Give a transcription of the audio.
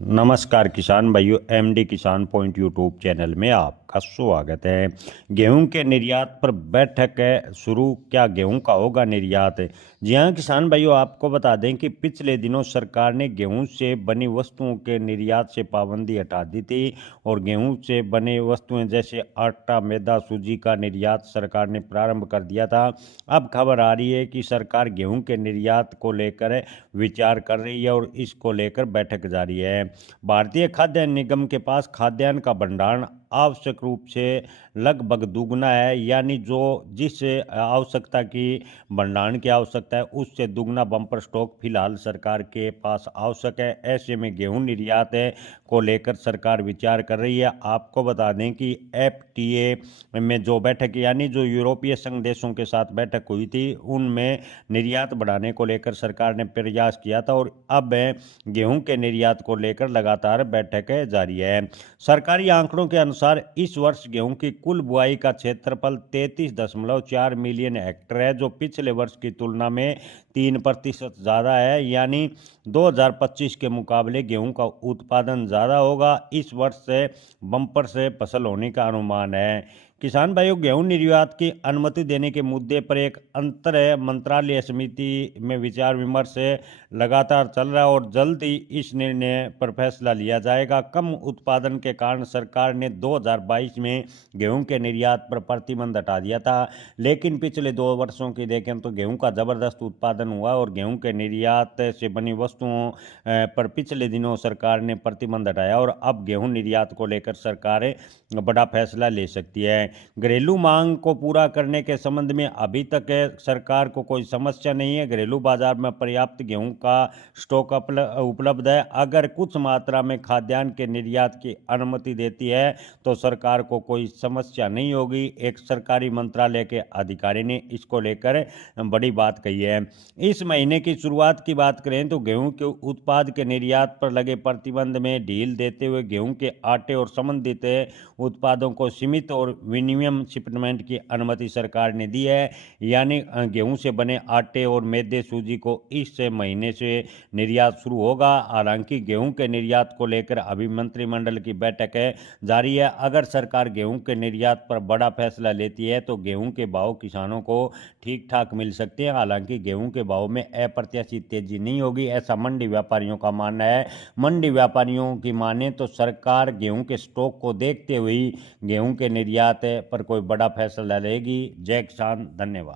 नमस्कार किसान भाइयों, एमडी किसान पॉइंट यूट्यूब चैनल में आपका स्वागत है। गेहूं के निर्यात पर बैठक है शुरू, क्या गेहूं का होगा निर्यात? जी हां किसान भाइयों, आपको बता दें कि पिछले दिनों सरकार ने गेहूं से बनी वस्तुओं के निर्यात से पाबंदी हटा दी थी और गेहूं से बने वस्तुएं जैसे आटा, मैदा, सूजी का निर्यात सरकार ने प्रारंभ कर दिया था। अब खबर आ रही है कि सरकार गेहूं के निर्यात को लेकर विचार कर रही है और इसको लेकर बैठक जारी है। भारतीय खाद्य निगम के पास खाद्यान्न का भंडारण आवश्यक रूप से लगभग दुगना है, यानी जो जिस आवश्यकता की भंडारण की आवश्यकता है उससे दुगना बम्पर स्टॉक फिलहाल सरकार के पास आवश्यक है। ऐसे में गेहूं निर्यात को लेकर सरकार विचार कर रही है। आपको बता दें कि एफटीए में जो बैठक यानी जो यूरोपीय संघ देशों के साथ बैठक हुई थी उनमें निर्यात बढ़ाने को लेकर सरकार ने प्रयास किया था और अब गेहूं के निर्यात को लेकर लगातार बैठकें जारी है। सरकारी आंकड़ों के अनुसार इस वर्ष गेहूं की कुल बुआई का क्षेत्रफल 33.4 मिलियन हेक्टेयर है, जो पिछले वर्ष की तुलना में 3% ज़्यादा है। यानी 2025 के मुकाबले गेहूं का उत्पादन ज़्यादा होगा। इस वर्ष से बम्पर से फसल होने का अनुमान है। किसान भाइयों, गेहूं निर्यात की अनुमति देने के मुद्दे पर एक अंतर मंत्रालय समिति में विचार विमर्श लगातार चल रहा है और जल्द ही इस निर्णय पर फैसला लिया जाएगा। कम उत्पादन के कारण सरकार ने 2022 में गेहूं के निर्यात पर प्रतिबंध हटा दिया था, लेकिन पिछले 2 वर्षों की देखें तो गेहूं का जबरदस्त उत्पादन हुआ और गेहूं के निर्यात से बनी वस्तुओं पर पिछले दिनों सरकार ने प्रतिबंध हटाया और अब गेहूं निर्यात को लेकर सरकार बड़ा फैसला ले सकती है। घरेलू मांग को पूरा करने के संबंध में अभी तक सरकार को कोई समस्या नहीं है। घरेलू बाजार में पर्याप्त गेहूं का स्टॉक उपलब्ध है। अगर कुछ मात्रा में खाद्यान्न के निर्यात की अनुमति देती है तो सरकार को कोई समस्या नहीं होगी। एक सरकारी मंत्रालय के अधिकारी ने इसको लेकर बड़ी बात कही है। इस महीने की शुरुआत की बात करें तो गेहूं के उत्पाद के निर्यात पर लगे प्रतिबंध में ढील देते हुए गेहूं के आटे और संबंधित उत्पादों को सीमित और विनिमय शिपमेंट की अनुमति सरकार ने दी है। यानी गेहूं से बने आटे और मैदे, सूजी को इस महीने से निर्यात शुरू होगा। हालांकि गेहूं के निर्यात को लेकर अभी मंत्रिमंडल की बैठक जारी है। अगर सरकार गेहूं के निर्यात पर बड़ा फैसला लेती है तो गेहूं के भाव किसानों को ठीक ठाक मिल सकते हैं। हालांकि गेहूं के भाव में अप्रत्याशित तेजी नहीं होगी, ऐसा मंडी व्यापारियों का मानना है। मंडी व्यापारियों की माने तो सरकार गेहूं के स्टॉक को देखते हुए गेहूं के निर्यात पर कोई बड़ा फैसला लेगी। जय किसान, धन्यवाद।